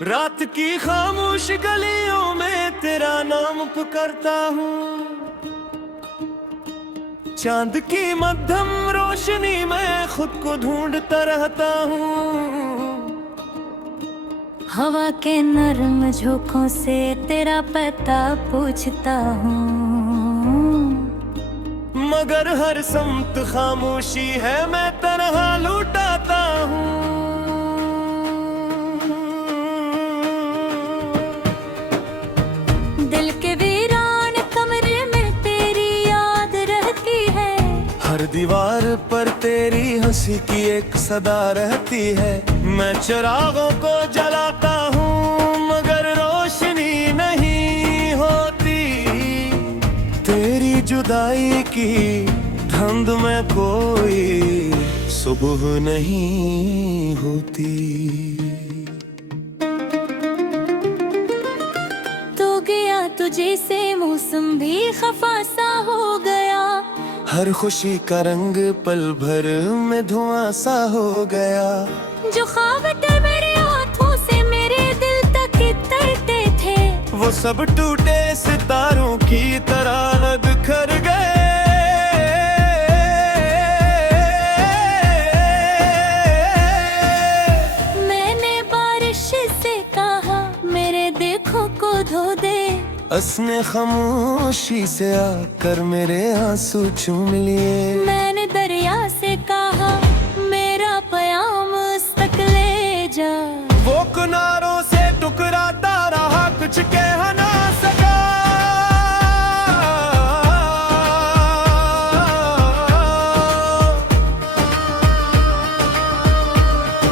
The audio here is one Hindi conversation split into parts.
रात की खामोश गलियों में तेरा नाम पुकारता हूँ। चांद की मध्यम रोशनी में खुद को ढूंढता रहता हूँ। हवा के नरम झोंकों से तेरा पता पूछता हूँ, मगर हर समत खामोशी है, मैं तन्हा लुटाता हूँ। दिल के वीरान कमरे में तेरी याद रहती है। हर दीवार पर तेरी हंसी की एक सदा रहती है। मैं चिरागों को जलाता हूँ मगर रोशनी नहीं होती। तेरी जुदाई की धुंध में कोई सुबह नहीं होती। तू गया तुझे से मौसम भी खफा सा हो गया। हर खुशी का रंग पल भर में धुआं सा हो गया। जो ख्वाब मेरे हाथों से मेरे दिल तक उतरते थे, वो सब टूटे सितारों की तरह बिखर गए। मैंने बारिश से कहा मेरे देखो को धो दे। उसने खामोशी से आकर मेरे आंसू चूम लिए। मैंने दरिया से कहा मेरा प्याम उस तक ले जा। वो किनारों से टुकराता रहा, कुछ कह ना सका।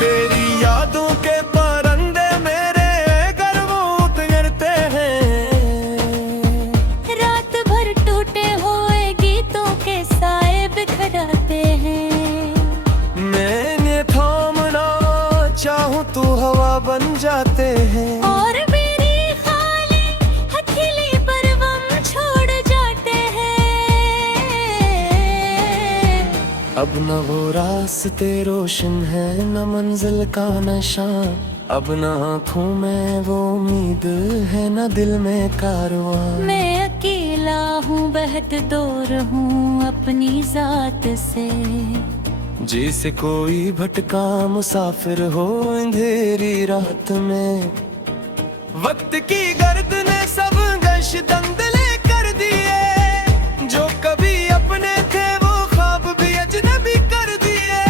तेरी यादों के परिंदे मेरे घर वो उतरते हैं। रात भर टूटे हुए गीतों के साए बिखराते हैं। मैंने थामना चाहूं तो हवा बन जाते हैं। और मेरी खाली हथेली पर गम छोड़ जाते हैं। अब न वो रास्ते रोशन है, न मंजिल का नशा। अब न आँखों में वो उम्मीद है, न दिल में कारवां। मैं अकेला हूँ, बहत दूर हूँ अपनी जात से। जैसे कोई भटका मुसाफिर हो अंधेरी रात में। वक्त की गर्द ने सब गश दंदले कर दिए। जो कभी अपने थे वो ख्वाब भी अजनबी कर दिए।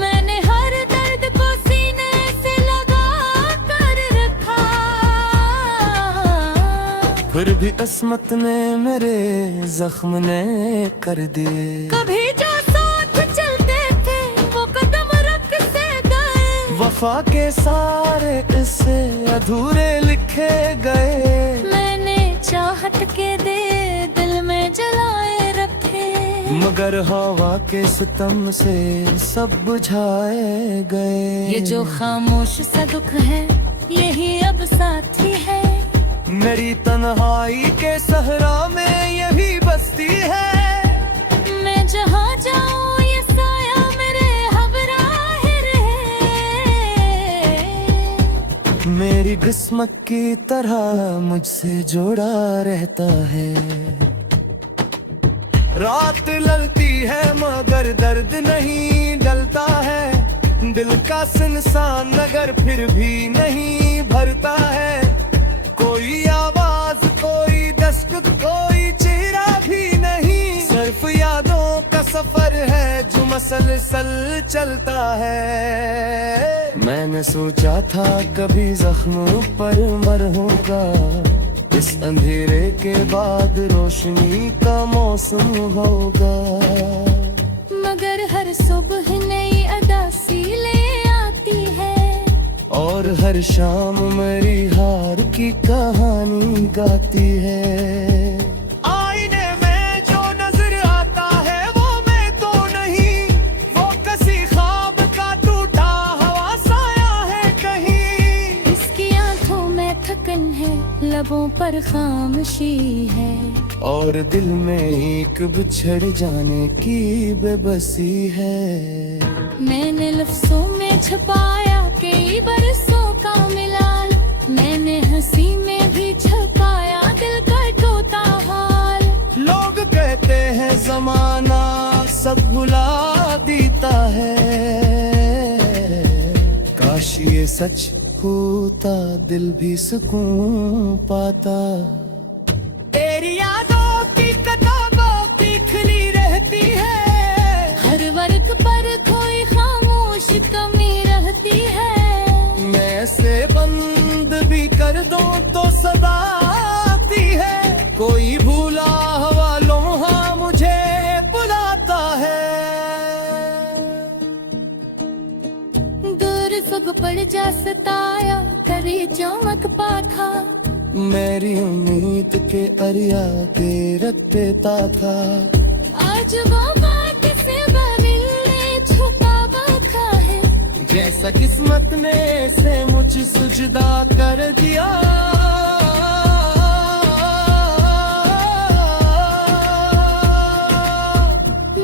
मैंने हर दर्द को सीने से लगा कर रखा, फिर भी किस्मत ने मेरे जख्म ने कर दिए। कभी जो साथ चलते थे वो कदम रख से गए। वफा के सारे इससे अधूरे लिखे गए। मैंने चाहत के दे दिल में जलाए रखे, मगर हवा के सितम से सब बुझाए गए। ये जो खामोश सा दुख है यही अब साथी है। मेरी तन्हाई के सहरा में यही बस्ती है। मैं जहाँ जाऊँ ये साया मेरे हमराह रहे। मेरी किस्मत की तरह मुझसे जोड़ा रहता है। रात ललती है मगर दर्द नहीं डलता है। दिल का सुनसान नगर फिर भी नहीं भरता है। कोई आवाज कोई दस्तक कोई चेहरा भी नहीं। सिर्फ यादों का सफर है जो मसलसल चलता है। मैंने सोचा था कभी जख्मों पर मरहूंगा। इस अंधेरे के बाद रोशनी का मौसम होगा। मगर हर सुबह नई अदासी ले आती है। और हर शाम मेरी हार की कहानी गाती है। आईने में जो नजर आता है वो मैं तो नहीं। वो किसी ख्वाब का टूटा हुआ साया है कहीं। इसकी आंखों में थकन है, लबों पर खामोशी है। और दिल में एक बिछड़ जाने की बेबसी है। मैंने लफ्जों में छुपाया कई बरसों का मिला। सच होता दिल भी सुकून पाता। तेरी यादों की किताबों की खुली रहती है, हर वर्ग पर कोई खामोश कमी रहती है। मैं से बंद भी कर दूं तो सदा आती है, कोई भूला हुआ लोहा मुझे बुलाता है। दूर सब पड़ जा सताया, करी चमक पाखा। मेरी उम्मीद के अरिया के रख देता था। आज वो बात से मिलने छुपा बैठा है, जैसा किस्मत ने से मुझ सुजदा कर दिया।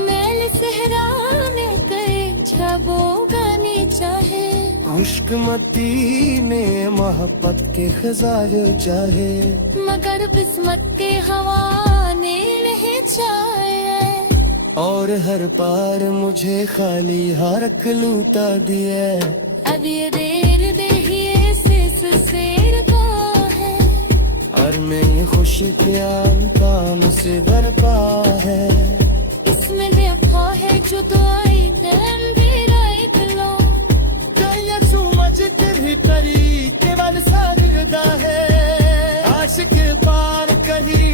मैल सहराने कई छबो गानी चाहे। खुश्क मती में मोहब्बत के खजाने चाहे, मगर किस्मत के हवा ने नहीं चाहे। और हर पार मुझे खाली हारक लूटा दिया। अब ये देर देहिए से शेर का है, और मैं खुशी प्यार काम से दरपा है। इसमें देखा है जो दुआई राई लो। समझ तेरी तरीके वाल सारदा है, आशिक पार कहीं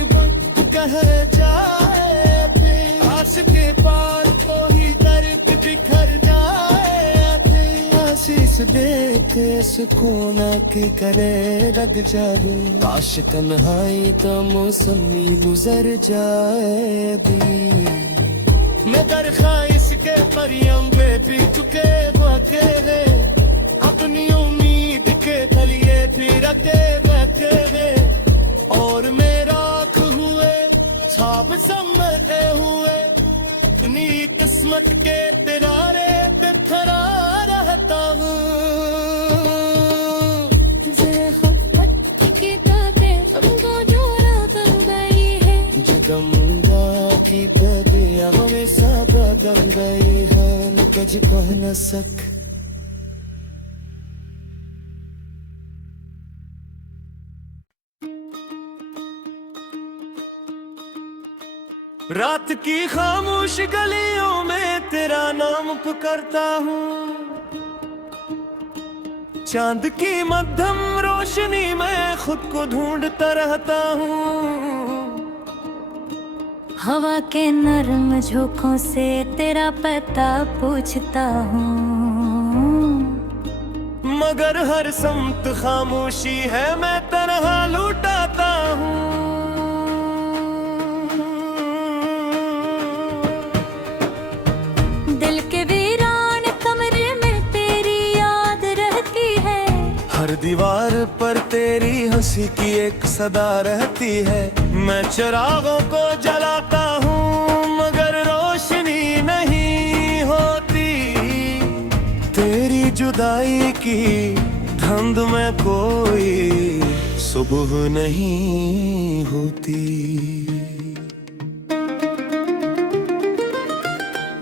कह जाए थे। आशिक पार को ही दर्द बिखर जाए थे। आशीष दे के सुकून की करे रग जाए। आशिक तन्हाई तो मौसमी गुजर जाएगी। मगर ख्वाहिश के परियम पे भी चुके अकेले, अपनी उम्मीद के तलिए फिर के बैठे हैं। और मेरा हुए छाप समझे हुए, इतनी किस्मत के तिरारे पे खड़ा रहता हूँ। की बेबिया में सब गम गई है, न कुछ कह न सक। रात की खामोश गलियों में तेरा नाम पुकारता हूँ। चांद की मध्यम रोशनी में खुद को ढूंढता रहता हूँ। हवा के नरम झोंकों से तेरा पता पूछता हूँ, मगर हर समत खामोशी है, मैं तन्हा लुटाता हूँ। दिल के वीरान कमरे में तेरी याद रहती है। हर दीवार पर तेरी हंसी की एक सदा रहती है। मैं चिरागों को जलाता हूँ, मगर रोशनी नहीं होती। तेरी जुदाई की धुंध में कोई सुबह नहीं होती।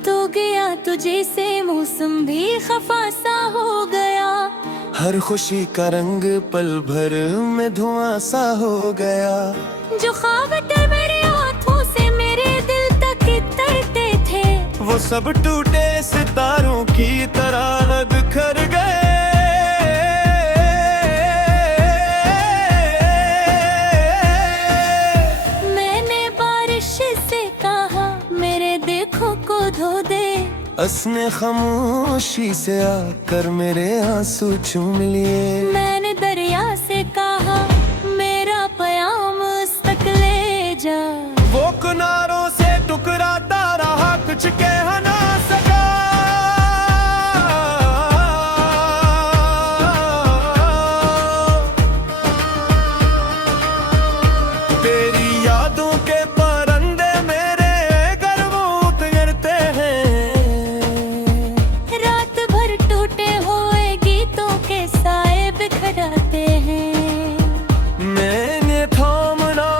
तो गया तुझे से मौसम भी खफा सा हो गया। हर खुशी का रंग पल भर में धुआं सा हो गया। जो ख्वाब थे मेरे हाथों से मेरे दिल तक तरते थे, वो सब टूटे सितारों की तरह बिखर गए। मैंने बारिश से कहा मेरे देखो को धो दे। उसने खामोशी से आकर मेरे आंसू चूम लिए। मैंने दरिया से कहा मेरा प्याम उस तक ले जा। वो किनारों से टुकराता रहा, कुछ कह ना सका। तेरी यादों के परिंदे मेरे घर वो उतरते हैं। रात भर टूटे हुए गीतों के साए बिखराते हैं। मैंने थामना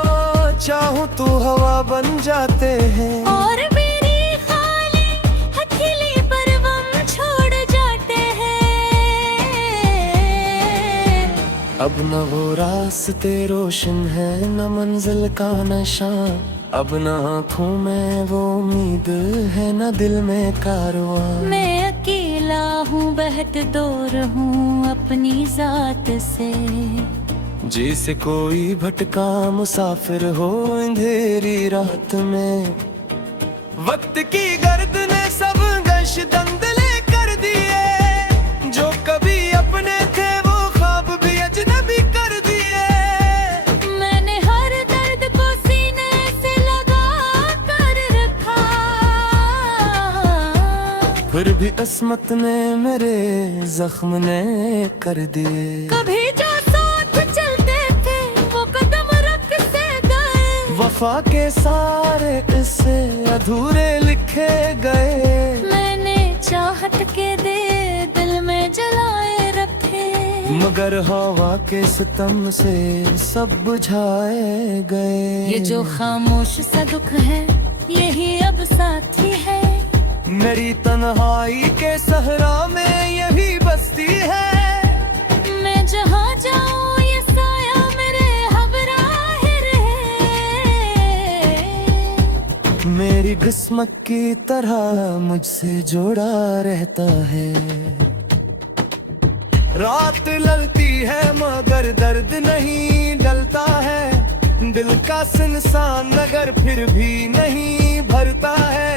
चाहूं तो हवा बन जाते हैं। और मेरी खाली हथेली पर गम छोड़ जाते हैं। अब न वो रास्ते रोशन है न मंजिल का नशा, अब न आँखों में वो उम्मीद है न दिल में कारवां। मैं अकेला हूँ बहत दूर हूँ अपनी जात से, जैसे कोई भटका मुसाफिर हो अंधेरी रात में। वक्त की गर्द ने सब गश दंदले कर दिए, जो कभी अपने थे वो ख्वाब भी अजनबी कर दिए। मैंने हर दर्द को सीने से लगा कर रखा, फिर भी किस्मत ने मेरे जख्म ने कर दिए। कभी जो साथ चलते थे वो कदम रख से गए, वफा के सारे किस्से अधूरे लिखे गए। मैंने चाहत के दे दिल में जलाए रखे, मगर हवा के सितम से सब बुझाए गए। ये जो खामोश सा दुख है यही अब साथी है, मेरी तन्हाई के सहरा में यही बस्ती है। मैं जहाँ जाऊँ ये साया मेरे हमराह रहे। मेरी किस्मत की तरह मुझसे जोड़ा रहता है। रात ललती है मगर दर्द नहीं डलता है, दिल का सुनसान नगर फिर भी नहीं भरता है।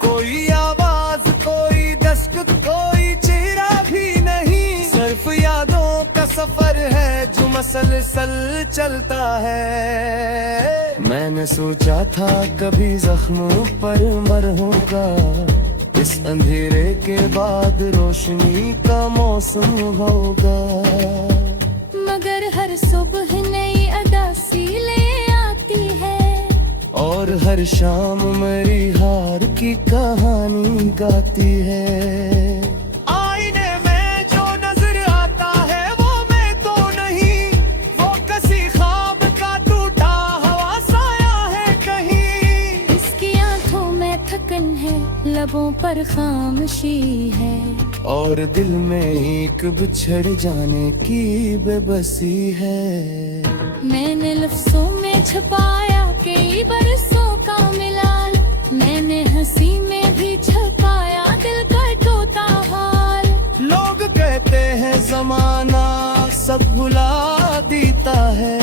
कोई आवाज कोई दस्तक कोई चेहरा भी नहीं, सिर्फ यादों का सफर है जो मसलसल चलता है। मैंने सोचा था कभी जख्मों पर मरहूंगा, इस अंधेरे के बाद रोशनी का मौसम होगा। मगर हर सुबह नई अदासी ले आती है, और हर शाम मेरी हार की कहानी गाती है। आईने में जो नजर आता है वो मैं तो नहीं, वो किसी ख्वाब का टूटा हवा साया है कहीं। इसकी आंखों में थकन है लबों पर खामोशी है, और दिल में एक बिछड़ जाने की बेबसी है। मैंने लफ्जों में छुपाया कई बरसों का मिलाल, मैंने हंसी में भी छुपाया दिल का टूटा हाल। लोग कहते हैं जमाना सब भुला देता है,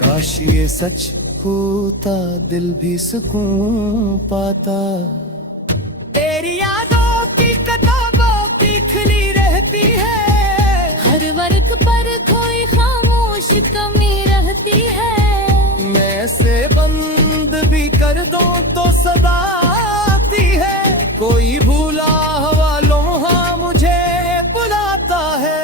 काश ये सच होता दिल भी सुकून पाता। तेरी यादों की किताबों की खुली रहती है, हर वर्ग पर कोई खामोश कमी रहती है। मैं से बंद भी कर दो तो सदा आती है, कोई भूला हुआ लोहा मुझे बुलाता है।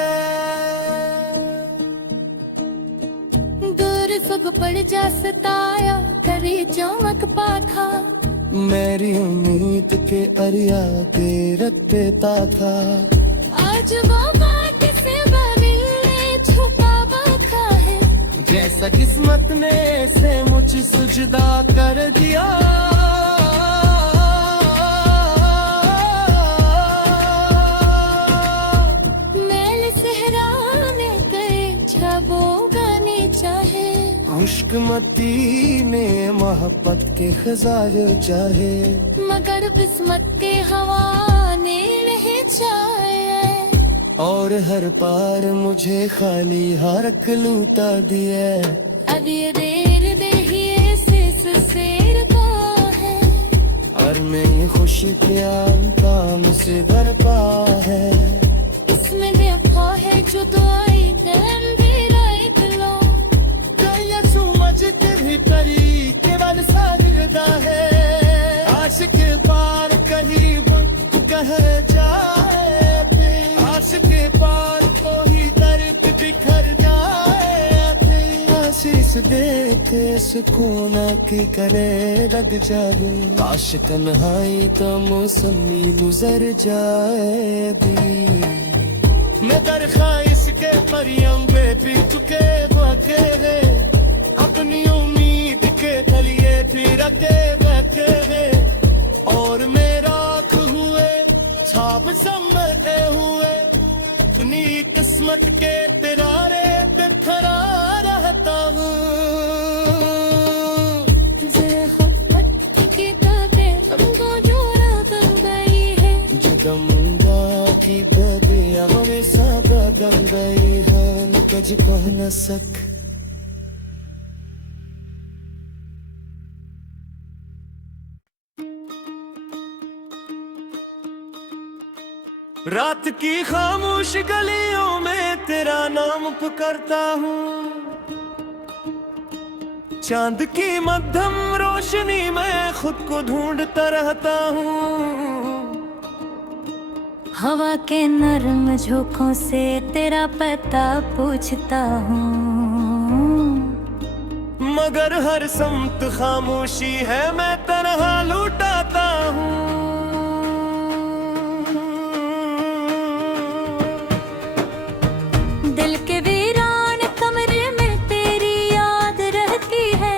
दूर सब पड़ जा सताया करे चमक पाखा, मेरी उम्मीद के अरिया के रख देता था। आज वो बात से बदिल ने छुपा रखा है, जैसा किस्मत ने से मुझ सुजदा कर दिया। मैल सहरा में गए छबो गाने चाहे, खुशकिस्मती में मोहब्बत के खजाने चाहे, मगर किस्मत के हवा ने नहीं चाहे। और हर पार मुझे खाली हारक लूटा दिया। अब ये देर देखिए शेर को है, और मेरी खुशी क्या काम से बरपा है। इसमें देखा है जो दुआई अंधेरा एक लो, कहीं समझ के भी करी केवल साजिदा है। आशिक पार कहीं कह जाए थे, आशिक पार को ही दर्द बिखर जाए थे। आशीष देखे सुकून की करे लग जाए, आशिक तन्हाई तो मौसमी गुजर जाएगी। मैं दरख्वास्त के परियम पे भी चुके वो अकेले, अपनी उम्मीद के तलिए फिर रखे बैठे हैं। और मेरा हुए छाप समझते हुए अपनी किस्मत के तिरारे पे खड़ा रहता हूँ। की बे हमें सब गम गई है कज को न सक। रात की खामोश गलियों में तेरा नाम पुकारता हूँ। चांद की मध्यम रोशनी में खुद को ढूंढता रहता हूँ। हवा के नरम झोंकों से तेरा पता पूछता हूँ। मगर हर समत खामोशी है, मैं तन्हा लुटाता हूँ। दिल के वीरान कमरे में तेरी याद रहती है।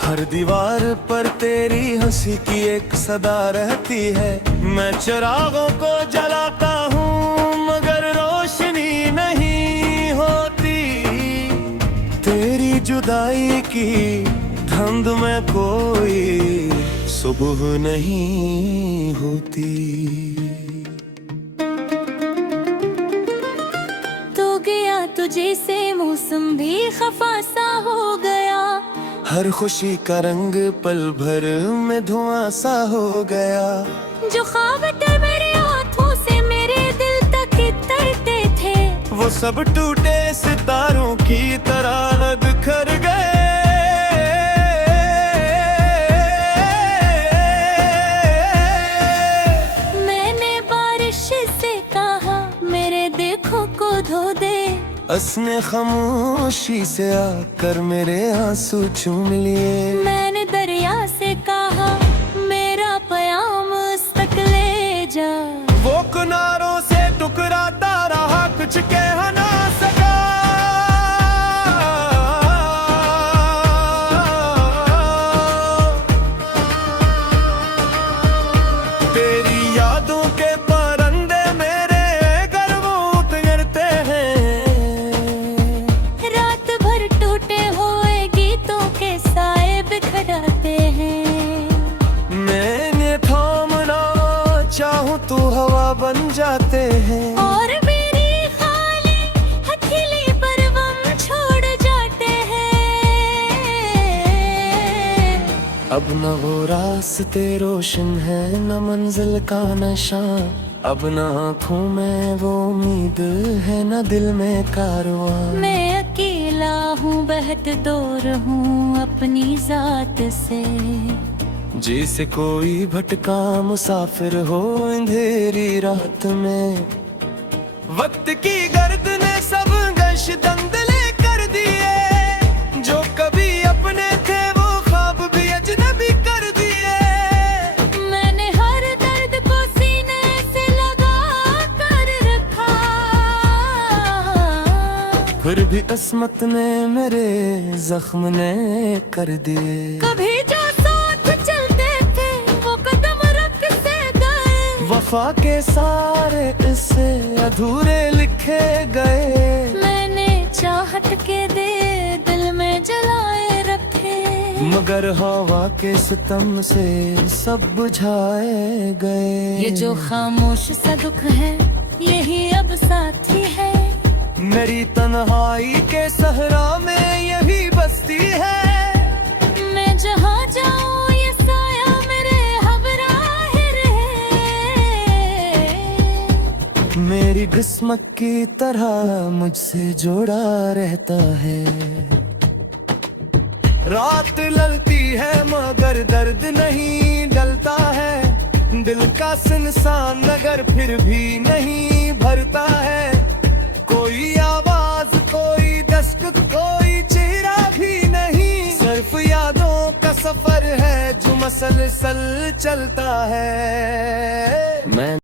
हर दीवार पर तेरी हंसी की एक सदा रहती है। मैं चिरागों को जलाता हूँ मगर रोशनी नहीं होती। तेरी जुदाई की धुंध में कोई सुबह नहीं होती। तो गया तुझे से मौसम भी खफा सा हो गया। हर खुशी का रंग पल भर में धुआं सा हो गया। जो ख्वाब थे मेरे हाथों से मेरे दिल तक तरते थे, वो सब टूटे सितारों की तरह बिखर गए। मैंने बारिश से कहा मेरे देखो को धो दे। उसने खामोशी से आकर मेरे आंसू चूम लिए। मैंने दरिया से कहा मेरा प्याम उस तक ले जा। वो किनारों से टुकराता रहा, कुछ कह ना सका। तेरी यादों के परिंदे मेरे घर वो उतरते हैं। रात भर टूटे हुए गीतों के साए बिखराते हैं। मैंने थामना चाहूं तो हवा बन जाते हैं। और मेरी खाली हथेली पर गम छोड़ जाते हैं। अब न वो रास्ते रोशन है, न मंजिल का नशा। अब न आँखों में वो उम्मीद है, न दिल में कारवां। मैं अकेला हूँ, बहत दूर हूँ अपनी जात से। जैसे कोई भटका मुसाफिर हो अंधेरी रात में। वक्त की गर्द ने सब गश दंदले कर दिए। जो कभी अपने थे वो ख्वाब भी अजनबी कर दिए। मैंने हर दर्द को सीने से लगा कर रखा। फिर भी किस्मत ने मेरे जख्म ने कर दिए। कभी जो चलते थे वो कदम रख से गए। वफा के सारे किस्से अधूरे लिखे गए। मैंने चाहत के दे दिल में जलाए रखे। मगर हवा के सितम से सब बुझाए गए। ये जो खामोश सा दुख है यही अब साथी है। मेरी तन्हाई के सहरा में यही बस्ती है। मैं जहाँ जाऊँ ये साया मेरे हमराह रहे। मेरी किस्मत की तरह मुझसे जोड़ा रहता है। रात ललती है मगर दर्द नहीं डलता है। दिल का सुनसान नगर फिर भी नहीं भरता है। कोई आवाज कोई दस्तक कोई चेहरा भी नहीं। सिर्फ यादों का सफर है जो मसलसल चलता है। मैं